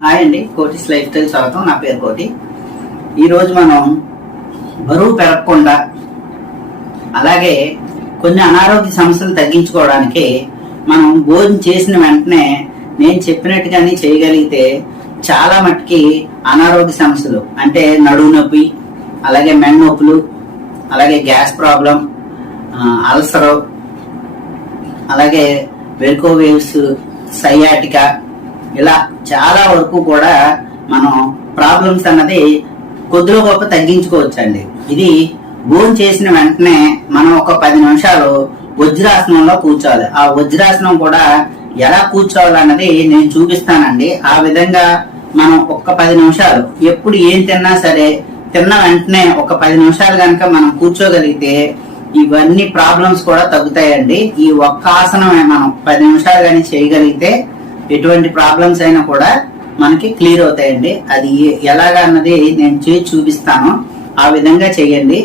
Hi అండి కోటిస్ life style స్వాగతం. నా పేరు కోటి. ఈరోజు మనం బరువు పెరగకుండా అలాగే కొన్ని అనారోగ్య సమస్యలు తగ్గించుకోవడానికి మనం భోజనం చేసిన వెంటనే నేను చెప్పినట్టుగానే చేయగలిగితే చాలా మట్టుకి అనారోగ్య సమస్యలు అంటే నడువు నొప్పి అలాగే మెడ నొప్పులు అలాగే గ్యాస్ ప్రాబ్లం అల్సరు అలాగే వెరికో వేవ్స్ సయాటికా ఇలా చాలా వరకు కూడా మనం ప్రాబ్లమ్స్ అన్నది కొద్దిలో గొప్ప తగ్గించుకోవచ్చండి. ఇది భోజనం చేసిన వెంటనే మనం ఒక పది నిమిషాలు వజ్రాసనంలో కూర్చోవాలి. ఆ వజ్రాసనం కూడా ఎలా కూర్చోవాలన్నది నేను చూపిస్తానండి. ఆ విధంగా మనం ఒక్క పది నిమిషాలు ఎప్పుడు ఏం తిన్నా సరే తిన్న వెంటనే ఒక పది నిమిషాలు కనుక మనం కూర్చోగలిగితే ఇవన్నీ ప్రాబ్లమ్స్ కూడా తగ్గుతాయండి. ఈ ఒక్క ఆసనమే మనం పది నిమిషాలు కానీ చేయగలిగితే ఎటువంటి ప్రాబ్లమ్స్ అయినా కూడా మనకి క్లియర్ అవుతాయండి. అది ఎలాగా అన్నది నేను చేసి చూపిస్తాను. ఆ విధంగా చేయండి.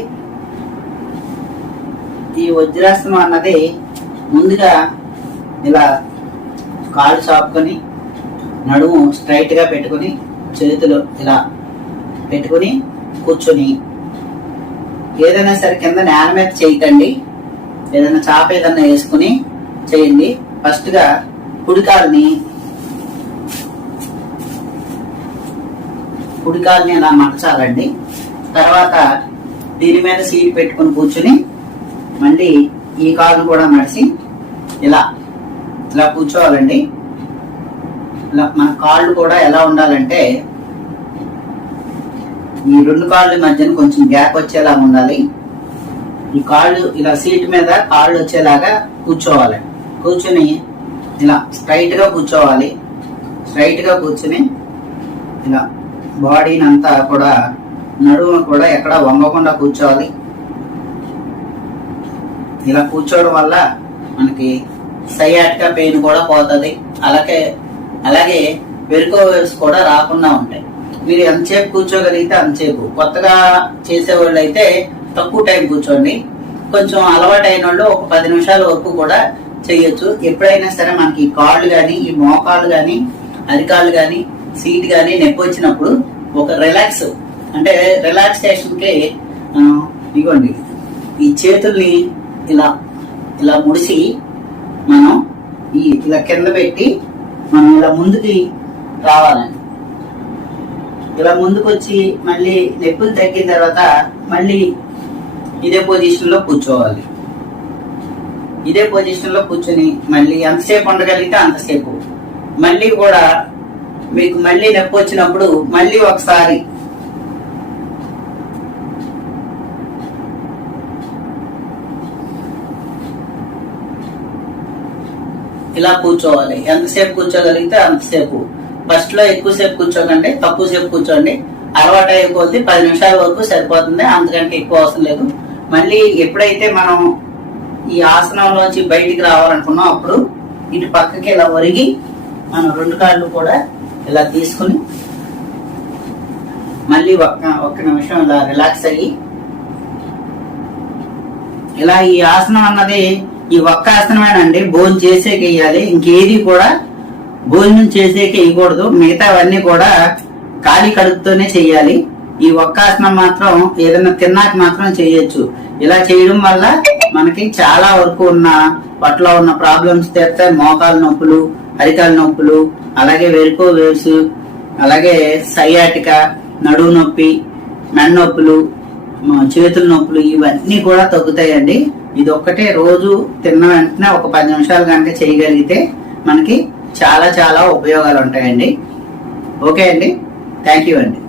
ఈ వజ్రాసనం అన్నది ముందుగా ఇలా కాళ్ళు చాపుకొని నడుము స్ట్రైట్గా పెట్టుకుని పెట్టుకొని చేతులు ఇలా పెట్టుకొని కూర్చొని ఏదైనా సరే కింద నేల మీద చేయకండి. ఏదైనా చాప ఏదైనా వేసుకుని చేయండి. ఫస్ట్గా కుడికాలని కుడికాలని అలా మడచాలండి. తర్వాత దీని మీద సీట్ పెట్టుకుని కూర్చుని మళ్ళీ ఈ కాలు కూడా మడిచి ఇలా ఇలా కూర్చోవాలండి. ఇలా మన కాళ్ళు కూడా ఎలా ఉండాలంటే ఈ రెండు కాళ్ళ మధ్యన కొంచెం గ్యాప్ వచ్చేలా ఉండాలి. ఈ కాళ్ళు ఇలా సీట్ మీద కాళ్ళు వచ్చేలాగా కూర్చోవాలి. కూర్చుని ఇలా స్ట్రైట్గా కూర్చోవాలి. స్ట్రైట్గా కూర్చుని ఇలా బాడీని అంతా కూడా నడుము కూడా ఎక్కడ వంగకుండా కూర్చోవాలి. ఇలా కూర్చోవడం వల్ల మనకి సయాటికా పెయిన్ కూడా పోతుంది. అలాగే అలాగే వెరుకోవేవ్స్ కూడా రాకుండా ఉంటాయి. మీరు ఎంతసేపు కూర్చోగలిగితే అంతసేపు. కొత్తగా చేసేవాళ్ళు అయితే తక్కువ టైం కూర్చోండి. కొంచెం అలవాటు అయిన వాళ్ళు ఒక పది నిమిషాల వరకు కూడా చేయొచ్చు ఎప్పుడైనా సరే మనకి కాళ్ళు కానీ ఈ మోకాళ్ళు కానీ అరికాళ్ళు కానీ సీట్ కానీ నొప్పి వచ్చినప్పుడు ఒక రిలాక్స్ అంటే రిలాక్సేషన్కి ఇగోండి. ఈ చేతుల్ని ఇలా ఇలా ముడిసి మనం ఈ ఇలా కింద పెట్టి మనం ఇలా ముందుకి రావాలండి ఇలా ముందుకు వచ్చి మళ్ళీ నొప్పులు తగ్గిన తర్వాత మళ్ళీ ఇదే పొజిషన్లో కూర్చోవాలి. ఇదే పొజిషన్లో కూర్చొని మళ్ళీ ఎంతసేపు ఉండగలిగితే అంతసేపు. మళ్ళీ కూడా మీకు మళ్ళీ నొప్పి వచ్చినప్పుడు మళ్ళీ ఒకసారి. ఇలా కూర్చోవాలి. ఎంతసేపు కూర్చోగలిగితే అంతసేపు. ఫస్ట్లో ఎక్కువసేపు కూర్చోకండి తక్కువ సేపు కూర్చోండి. అలవాటు అయిపోతే పది నిమిషాల వరకు సరిపోతుంది అంతకంటే ఎక్కువ అవసరం లేదు. మళ్ళీ ఎప్పుడైతే మనం ఈ ఆసనంలోంచి బయటికి రావాలనుకున్నాం అప్పుడు ఇటు పక్కకి ఇలా ఒరిగి మనం రెండు కాళ్ళు కూడా ఇలా తీసుకుని మళ్ళీ ఒక్క ఒక్క నిమిషం ఇలా రిలాక్స్ అయ్యి ఇలా ఈ ఆసనం అన్నది ఈ ఒక్క ఆసనమేనండి. భోజనం చేసేకి వేయాలి. ఇంకేది కూడా భోజనం చేసేకి వేయకూడదు. మిగతావన్నీ కూడా ఖాళీ కడుపుతోనే చేయాలి. ఈ ఒక్క ఆసనం మాత్రం ఏదైనా తిన్నాక మాత్రం చేయొచ్చు. ఇలా చేయడం వల్ల మనకి చాలా వరకు ఉన్న పట్ల ఉన్న ప్రాబ్లమ్స్ తీరుతాయి మోకాలు నొప్పులు అరికాల నొప్పులు అలాగే వెరికో వేవ్స్ అలాగే సయాటిక నడువు నొప్పి మెడ నొప్పులు చేతుల నొప్పులు ఇవన్నీ కూడా తగ్గుతాయండి. ఇది ఒక్కటే రోజు తిన్న వెంటనే ఒక పది నిమిషాలు కనుక చేయగలిగితే మనకి చాలా చాలా ఉపయోగాలు ఉంటాయండి. ఓకే అండి. థ్యాంక్ యూ అండి.